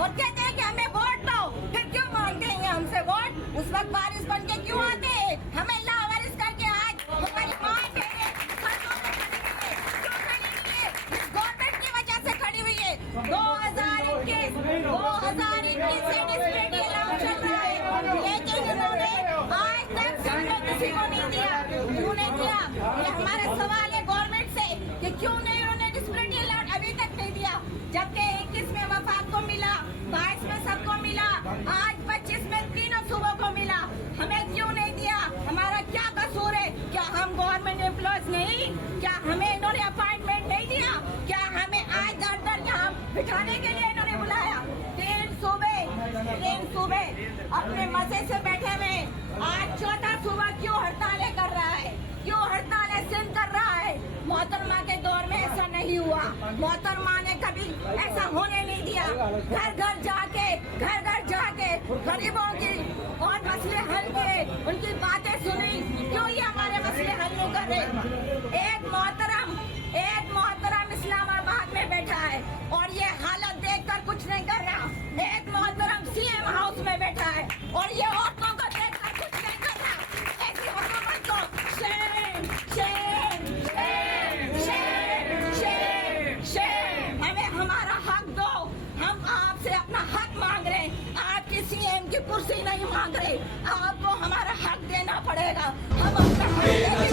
और कहते हैं कि हमें वोट दो, फिर क्यों मांगते हैं हमसे वोट? उस वक्त वारिस बन के क्यों आते हैं? हमें लावारिस करके आज हमारी माँ बहनें सड़कों पे खड़ी हुई है। क्यों खड़ी हुई है? इस गवर्नमेंट की वजह से खड़ी हुई है। 2021 से डिस्प्लेटी अलाउ चल रहा है, लेकिन इन्होंने आज तक सुनने किसी को नहीं दिया। क्यों नहीं दिया? ये हमारा सवाल है गवर्नमेंट से कि क्यों नहीं उन्होंने डिस्प्लेटी अलाउ अभी तक नहीं दिया, जबकि 21 में वफाक को मिला, 22 में सबको मिला, आज 25 में तीनों सूबों को मिला। हमें क्यों नहीं दिया? हमारा क्या कसूर है? क्या हम गवर्नमेंट एम्प्लॉयज नहीं? क्या हमें इन्होंने अपॉइंटमेंट नहीं दिया? क्या हमें आज दर यहाँ बिठाने के लिए इन्होंने बुलाया? तीन सूबे अपने मजे से बैठे हुए, आज चौथा सूबा क्यों हड़तालें कर रहा है? क्यों हड़तालें सिंध कर रहा है? मोहतरमा के दौर में ऐसा नहीं हुआ। मोहतरमा ने कभी ऐसा होने नहीं दिया। घर घर जाके गरीबों की और मसले हल किए, उनकी बातें सुनी। क्यों ये हमारे मसले हल नहीं कर रहे? एक मोहतरम इस्लामाबाद में बैठा है और ये हालत देखकर कुछ नहीं कर रहा। एक मोहतरम सीएम हाउस में बैठा है और ये औरतों को देखकर कुछ नहीं कर रहा। ऐसी हुकूमत को Shem Shem Shem Shem Shem Shem. हमें हमारा हक दो। हम आपसे अपना हक मांग रहे हैं। आपकी सीएम की कुर्सी नहीं मांग रहे, आपको हमारा हक देना पड़ेगा। हम अपना हक देंगे।